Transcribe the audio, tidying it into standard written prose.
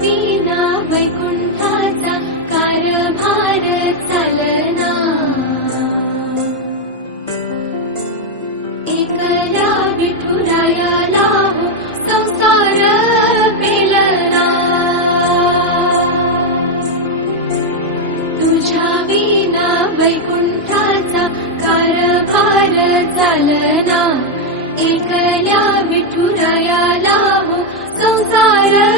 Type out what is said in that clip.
विना वैकुंठाचा कारभार चालना, एकल्या विठुरायाला हो संसार पेलना, तुझ्या विना वैकुंठाचा कारभार चालना, एकल्या विठुरायाला हो संसार